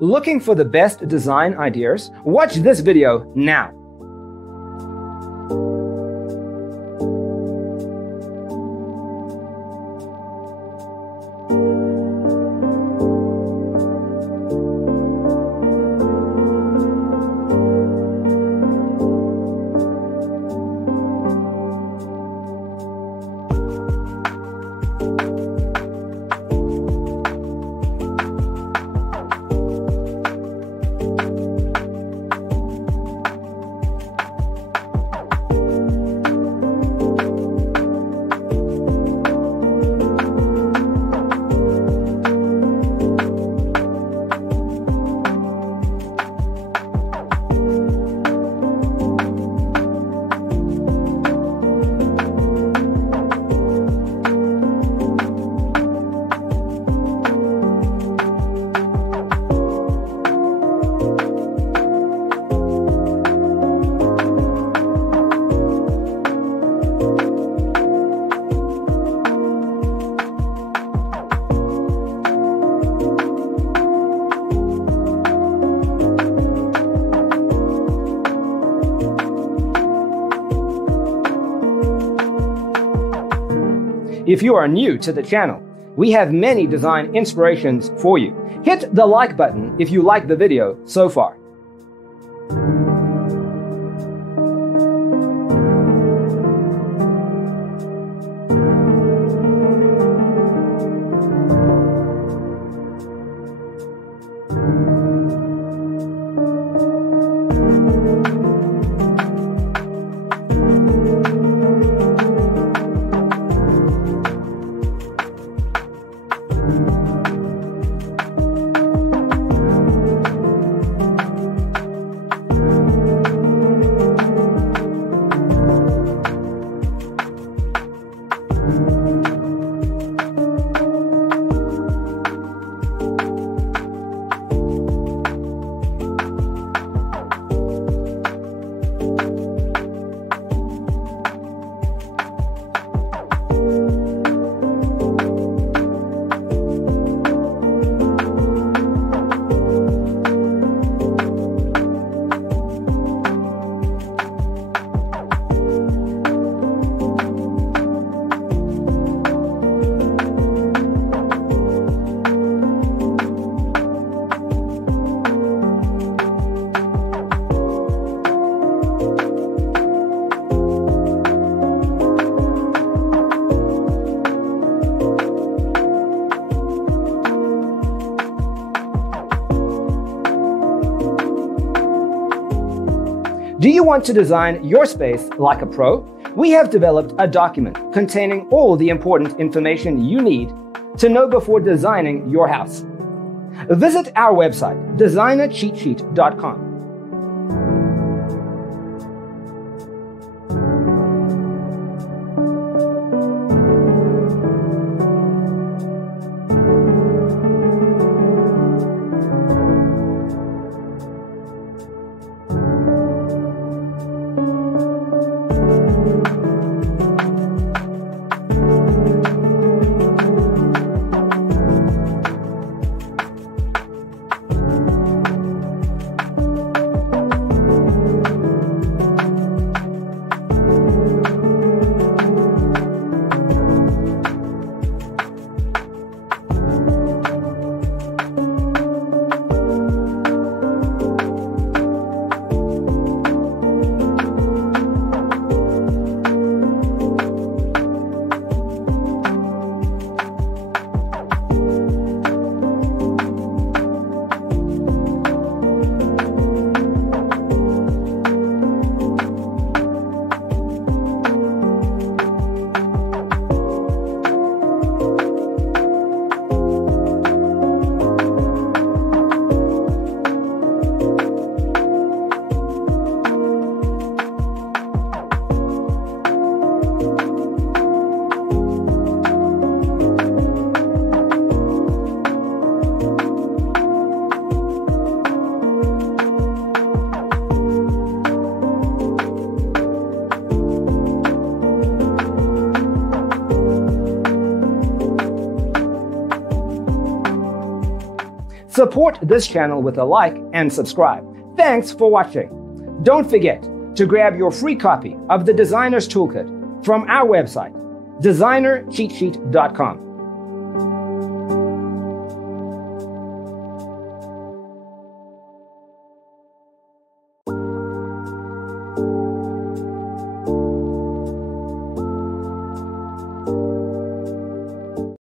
Looking for the best design ideas? Watch this video now. If you are new to the channel, we have many design inspirations for you. Hit the like button if you like the video so far. Do you want to design your space like a pro? We have developed a document containing all the important information you need to know before designing your house. Visit our website, designercheatsheet.com. Support this channel with a like and subscribe. Thanks for watching. Don't forget to grab your free copy of the Designer's Toolkit from our website, designercheatsheet.com.